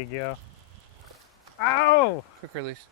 There you go. Ow! Quick release.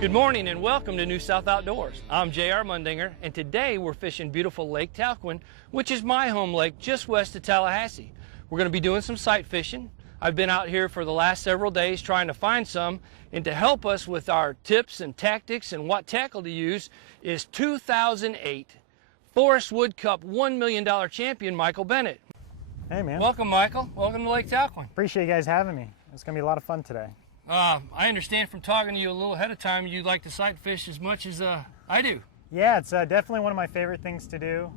Good morning and welcome to New South Outdoors. I'm J.R. Mundinger, and today we're fishing beautiful Lake Talquin, which is my home lake just west of Tallahassee. We're going to be doing some sight fishing. I've been out here for the last several days trying to find some, and to help us with our tips and tactics and what tackle to use is 2008 Forrest Wood Cup $1 million champion Michael Bennett. Hey man. Welcome, Michael. Welcome to Lake Talquin. Appreciate you guys having me. It's going to be a lot of fun today. I understand from talking to you a little ahead of time you like to sight fish as much as I do. Yeah, it's definitely one of my favorite things to do.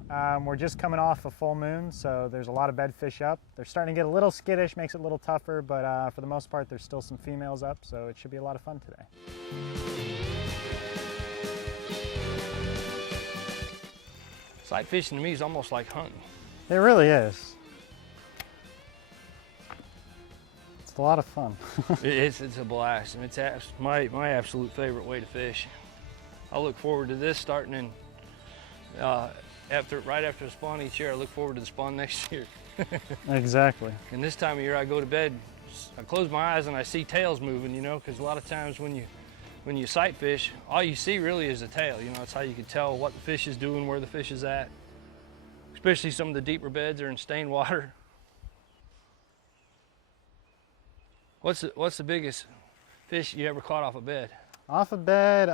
We're just coming off a full moon, so there's a lot of bedfish up. They're starting to get a little skittish, makes it a little tougher, but for the most part there's still some females up, so it should be a lot of fun today. Sight fishing to me is almost like hunting. It really is. It's a lot of fun. It's a blast, and it's my absolute favorite way to fish. I look forward to this starting in right after the spawn each year. I look forward to the spawn next year. Exactly. And this time of year I go to bed, I close my eyes and I see tails moving, you know, because a lot of times when you sight fish, all you see really is a tail. You know, that's how you can tell what the fish is doing, where the fish is at. Especially some of the deeper beds are in stained water. What's the biggest fish you ever caught off a bed? Off a bed,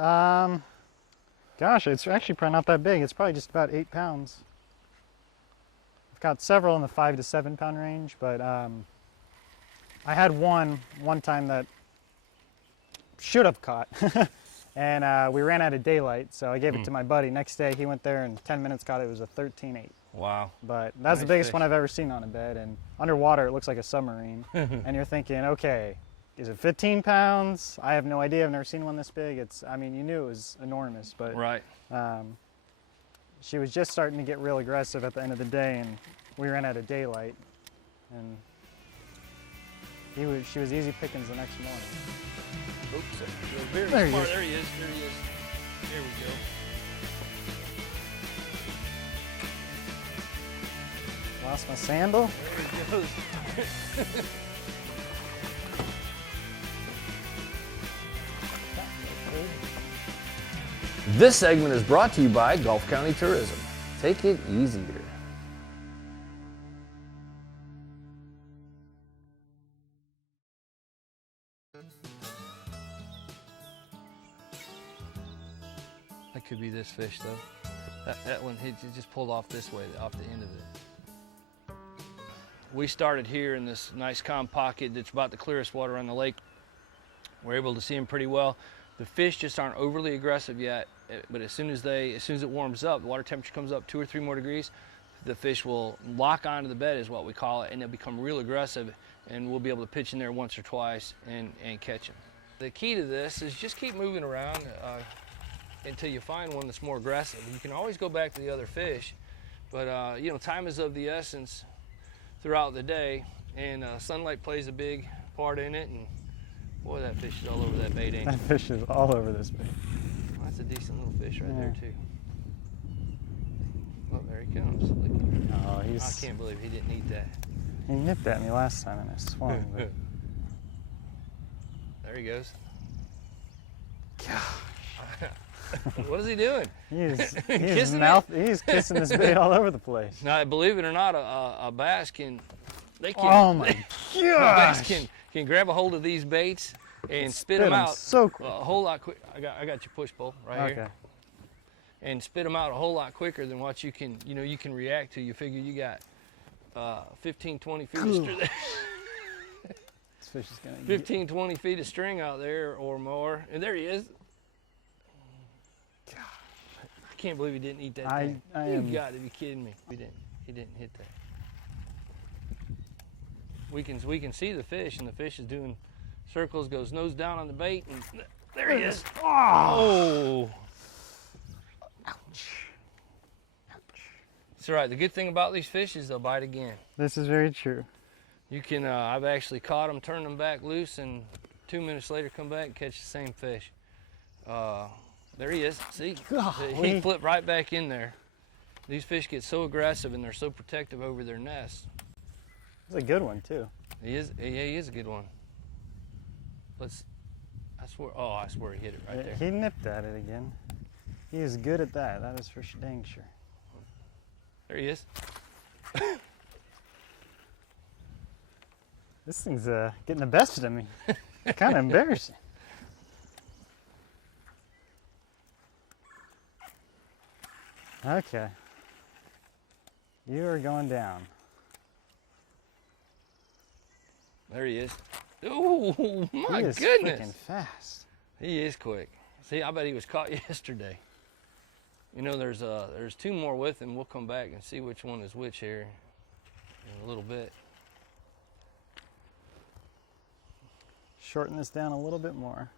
gosh, it's actually probably not that big. It's probably just about 8 pounds. I've got several in the 5 to 7 pound range, but I had one time that should have caught. And we ran out of daylight, so I gave it to my buddy. Next day he went there and 10 minutes caught it. It was a 13-8. Wow. But that's nice the biggest fish. one I've ever seen on a bed, and underwater it looks like a submarine. And you're thinking, okay, is it 15 pounds? I have no idea. I've never seen one this big. I mean, you knew it was enormous, but right. She was just starting to get real aggressive at the end of the day, and we ran out of daylight, and she was easy pickings the next morning. Oops, very There he smart. is. There he is. There he is. There we go. Lost my sandal. There he goes. This segment is brought to you by Gulf County Tourism. Take it easier. That could be this fish though. That one, he just pulled off this way, off the end of it. We started here in this nice calm pocket that's about the clearest water on the lake. We're able to see them pretty well. The fish just aren't overly aggressive yet, but as soon as it warms up, the water temperature comes up 2 or 3 more degrees, the fish will lock onto the bed is what we call it, and they'll become real aggressive, and we'll be able to pitch in there once or twice and catch them. The key to this is just keep moving around until you find one that's more aggressive. You can always go back to the other fish, but you know, time is of the essence throughout the day, and sunlight plays a big part in it. And boy, that fish is all over that bait, ain't it? That fish is all over this bait. Well, that's a decent little fish right Yeah. there too. Oh, there he comes. Oh, I can't believe he didn't eat that. He nipped at me last time and I swung. But There he goes. gosh, What is he doing? he's Kissing it? he's kissing this bait all over the place. Now, believe it or not, a bass can Oh my a bass gosh! can grab a hold of these baits and spit them out so a quick. whole lot quick. I got your push pole right here. Okay. And spit them out a whole lot quicker than what you can react to. You figure you got 15, 20 feet of Cool. string. fish is gonna 15, 20 feet of string out there or more. And there he is. Gosh. I can't believe he didn't eat that thing. You got to be kidding me. He didn't hit that. We can see the fish, and the fish is doing circles, goes nose down on the bait, and there he is. Oh! Ouch. It's all right. The good thing about these fish is they'll bite again. This is very true. You can, I've actually caught them, turned them back loose, and 2 minutes later come back and catch the same fish. There he is. See? Golly. He flipped right back in there. These fish get so aggressive and they're so protective over their nests. It's a good one too. He is a good one. I swear he hit it right there. He nipped at it again. He is good at that. That is for dang sure. There he is. This thing's getting the best of me. Kind of embarrassing. Okay. You are going down. There he is. Oh my he is goodness! Freaking fast. He is quick. See, I bet he was caught yesterday. You know, there's 2 more with him. We'll come back and see which one is which here in a little bit. Shorten this down a little bit more.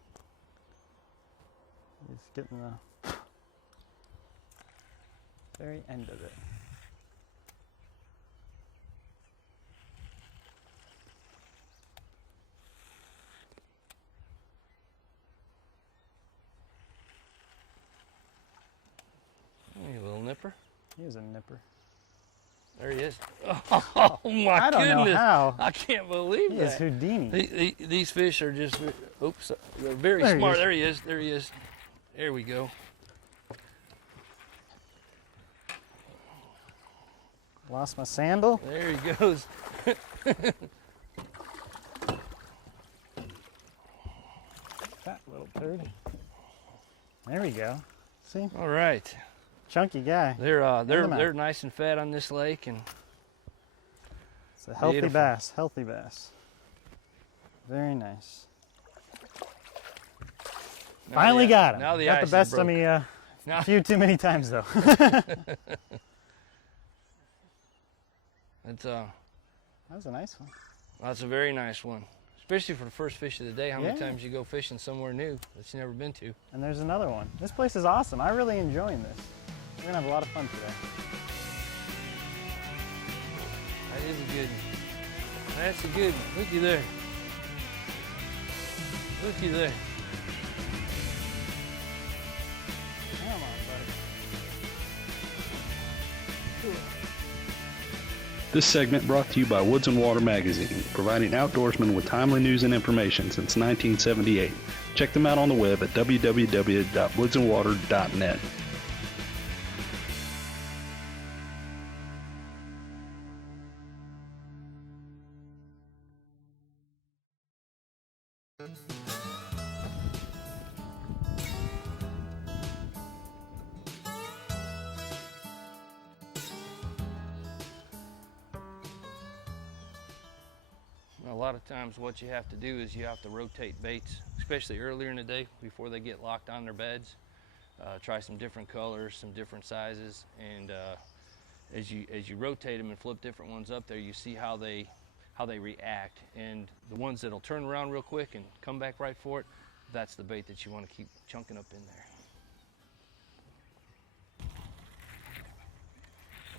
He's getting the very end of it. Hey, little nipper. He is a nipper. There he is. Oh my I don't goodness! know how. I can't believe He that. is Houdini. These fish are just, oops, they're very There he smart. is. There he is. There he is. There we go. Lost my sandal. There he goes. That little turd. There we go. See? All right. Chunky guy. They're nice and fat on this lake, and It's a healthy Beautiful. bass. Healthy bass. Very nice. Finally got him. Now the got ice the is best of broke. me a Now- few too many times though. It's That was a nice one. that's a very nice one, especially for the first fish of the day. How many Yeah. times you go fishing somewhere new that you've never been to? And there's another one. This place is awesome. I'm really enjoying this. We're gonna have a lot of fun today. That is a good one. That's a good one. Looky there. Looky there. Come on, buddy. This segment brought to you by Woods and Water Magazine, providing outdoorsmen with timely news and information since 1978. Check them out on the web at www.woodsandwater.net. A lot of times what you have to do is you have to rotate baits, especially earlier in the day before they get locked on their beds. Try some different colors, some different sizes, and as you rotate them and flip different ones up there, you see how they react. And the ones that'll turn around real quick and come back right for it, that's the bait that you want to keep chunking up in there.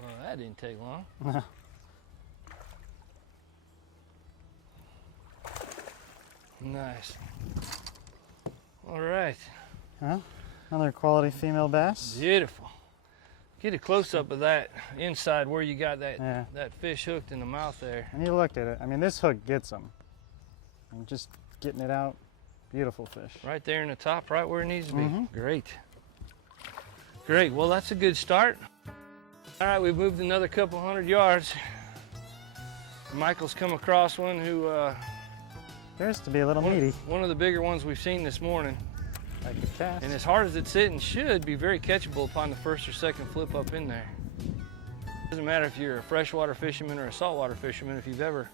Well, that didn't take long. Nice. All right. Huh? Another quality female bass. Beautiful. Get a close-up of that inside where you got that Yeah. that fish hooked in the mouth there. And you look at it. I mean, this hook gets them. And just getting it out, beautiful fish. Right there in the top, right where it needs to be. Mhm. Great. Great. Well, that's a good start. All right, we've moved another couple 100 yards. Michael's come across one who, Appears to be a little meaty. one of the bigger ones we've seen this morning. Like the cast. And as hard as it's sitting, should be very catchable upon the first or second flip up in there. Doesn't matter if you're a freshwater fisherman or a saltwater fisherman, if you've ever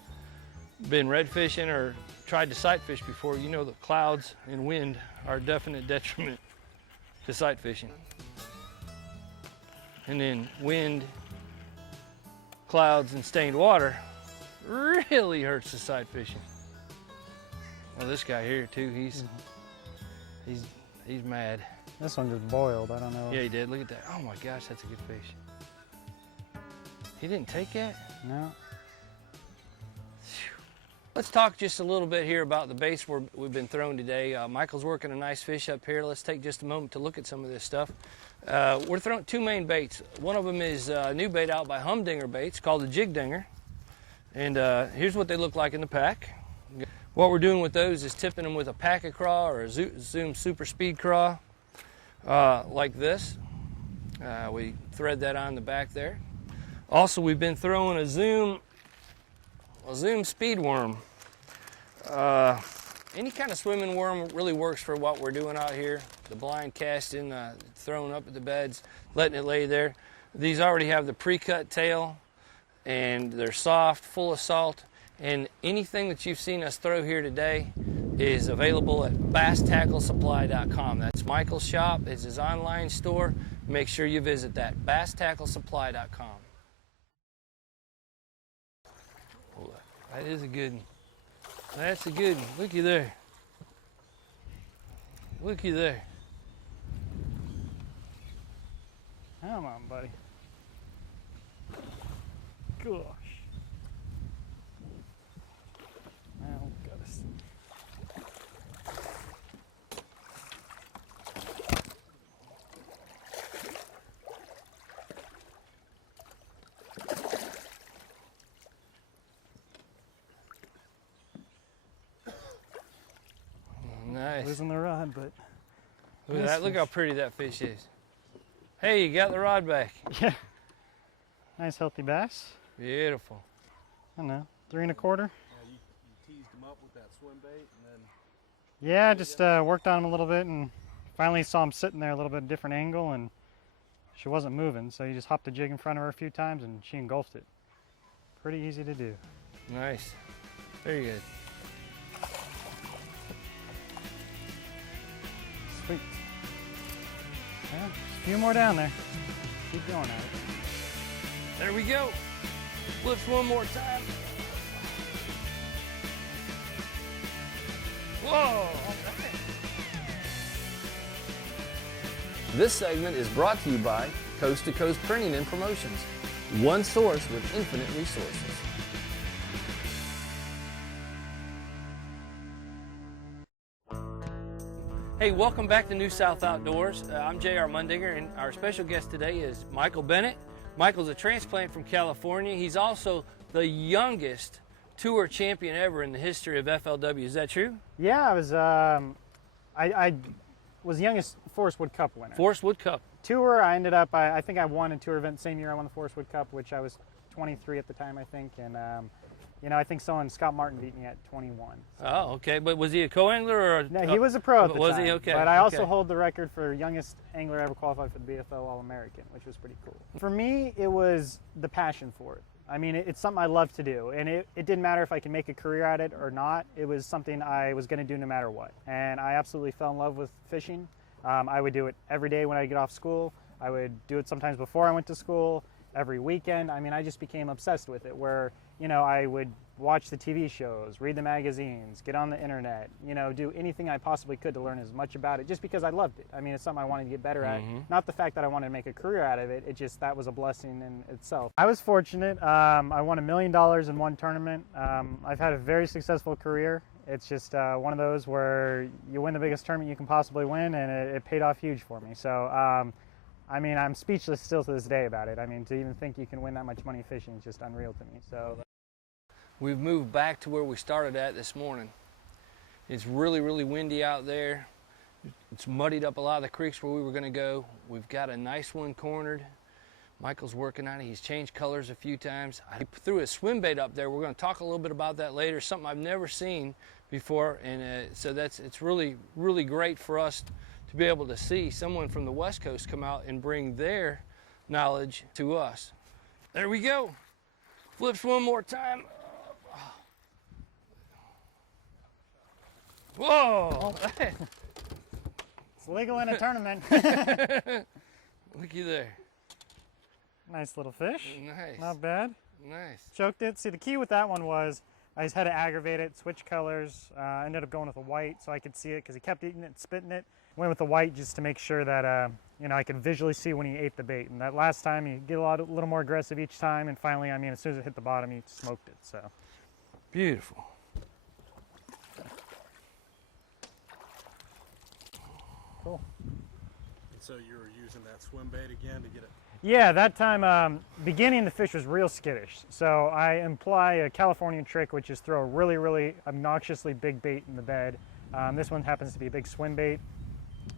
been red fishing or tried to sight fish before, you know that clouds and wind are a definite detriment to sight fishing. And then wind, clouds, and stained water really hurts the sight fishing. Well, this guy here too, he's mad. This one just boiled, I don't know. Yeah, he did. Look at that. Oh my gosh, that's a good fish. He didn't take that? No. Let's talk just a little bit here about the baits we've been throwing today. Michael's working a nice fish up here. Let's take just a moment to look at some of this stuff. We're throwing two main baits. One of them is a new bait out by Humdinger Baits called the Jig Dinger. And here's what they look like in the pack. What we're doing with those is tipping them with a packet craw or a Zoom Super Speed craw like this. We thread that on the back there. Also, we've been throwing a Zoom Speed Worm. Any kind of swimming worm really works for what we're doing out here. The blind casting, throwing up at the beds, letting it lay there. These already have the pre-cut tail, and they're soft, full of salt. And anything that you've seen us throw here today is available at basstacklesupply.com. That's Michael's shop. It's his online store. Make sure you visit that, basstacklesupply.com. That is a good one. That's a good one. Looky there. Looky there. Come on, buddy. Gosh. Oh, goodness. Nice. Losing the rod, but Look at that. Look how pretty that fish is. Hey, you got the rod back. yeah. Nice healthy bass. Beautiful. I don't know, 3 1/4. You teased him up with that swim bait and then... Yeah, just worked on him a little bit and finally saw him sitting there a little bit different angle and she wasn't moving, so you just hopped the jig in front of her a few times and she engulfed it. Pretty easy to do. Nice. Very good. Sweet. Yeah, just a few more down there. Keep going at it. There we go. Flips one more time. Whoa! This segment is brought to you by Coast to Coast Printing and Promotions, one source with infinite resources. Hey, welcome back to New South Outdoors. I'm J.R. Mundinger, and our special guest today is Michael Bennett. Michael's a transplant from California. He's also the youngest tour champion ever in the history of FLW. Is that true? Yeah, I was the youngest Forest Wood Cup winner. Forest Wood Cup. Tour, I ended up, I think I won a tour event the same year I won the Forest Wood Cup, which I was 23 at the time, I think. And, you know, I think Scott Martin beat me at 21. So. Oh, okay. But was he a co-angler or? No, he was a pro at the time. Was he? Okay. But I also hold the record for youngest angler ever qualified for the BFL All-American, which was pretty cool. For me, it was the passion for it. I mean, it's something I love to do, and it didn't matter if I could make a career at it or not. It was something I was going to do no matter what, and I absolutely fell in love with fishing. I would do it every day when I get off school. I would do it sometimes before I went to school, every weekend. I mean, I just became obsessed with it, where, you know, I would watch the TV shows, read the magazines, get on the internet, you know, do anything I possibly could to learn as much about it, just because I loved it. I mean, it's something I wanted to get better at. Not the fact that I wanted to make a career out of it, it just, that was a blessing in itself. I was fortunate. I won $1 million in one tournament. I've had a very successful career. It's just one of those where you win the biggest tournament you can possibly win, and it paid off huge for me. So, I mean, I'm speechless still to this day about it. I mean, to even think you can win that much money fishing is just unreal to me. So. We've moved back to where we started at this morning. It's really, really windy out there. It's muddied up a lot of the creeks where we were going to go. We've got a nice one cornered. Michael's working on it. He's changed colors a few times. I threw a swim bait up there. We're going to talk a little bit about that later, something I've never seen before. And so it's really, really great for us to be able to see someone from the West Coast come out and bring their knowledge to us. There we go. Flips one more time. Whoa! It's legal in a tournament. Looky there. Nice little fish. Nice. Not bad. Nice. Choked it. See, the key with that one was I just had to aggravate it, switch colors. I ended up going with a white so I could see it because he kept eating it and spitting it. Went with the white just to make sure that I could visually see when he ate the bait. And that last time, he get a little more aggressive each time. And finally, as soon as it hit the bottom, he smoked it. So Beautiful. cool. And so you were using that swim bait again to get it. Yeah, that time, beginning the fish was real skittish. So I employ a Californian trick, which is throw a really, really obnoxiously big bait in the bed. This one happens to be a big swim bait.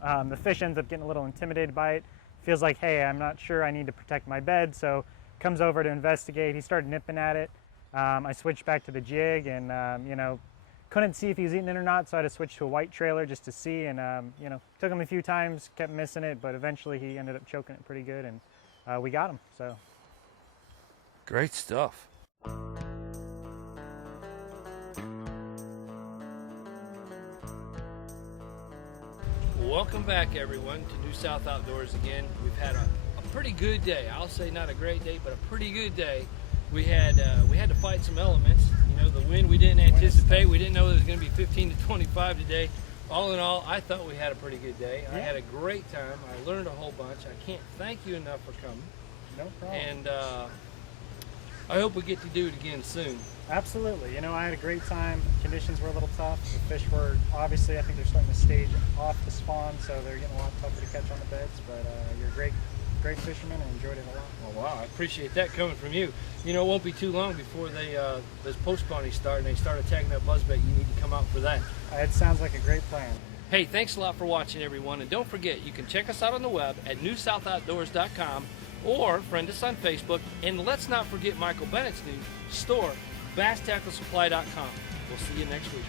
The fish ends up getting a little intimidated by it. Feels like, hey, I'm not sure, I need to protect my bed. So comes over to investigate. He started nipping at it. I switched back to the jig and, couldn't see if he was eating it or not. So I had to switch to a white trailer just to see. And, took him a few times, kept missing it, but eventually he ended up choking it pretty good. And we got him. So Great stuff. Welcome back, everyone, to New South Outdoors again. We've had a pretty good day. I'll say not a great day, but a pretty good day. We had to fight some elements. The wind we didn't anticipate. We didn't know it was going to be 15 to 25 today. All in all, I thought we had a pretty good day. I had a great time. I learned a whole bunch. I can't thank you enough for coming. no problem. And I hope we get to do it again soon. Absolutely. I had a great time. Conditions were a little tough. The fish were, obviously, I think they're starting to stage off the spawn, so they're getting a lot tougher to catch on the beds. But you're a great fisherman and enjoyed it a lot. Oh, wow. I appreciate that coming from you. It won't be too long before those post spawning start and they start attacking that buzzbait. You need to come out for that. It sounds like a great plan. Hey, thanks a lot for watching, everyone. And don't forget, you can check us out on the web at newsouthoutdoors.com or friend us on Facebook. And let's not forget Michael Bennett's new store, BassTackleSupply.com. We'll see you next week.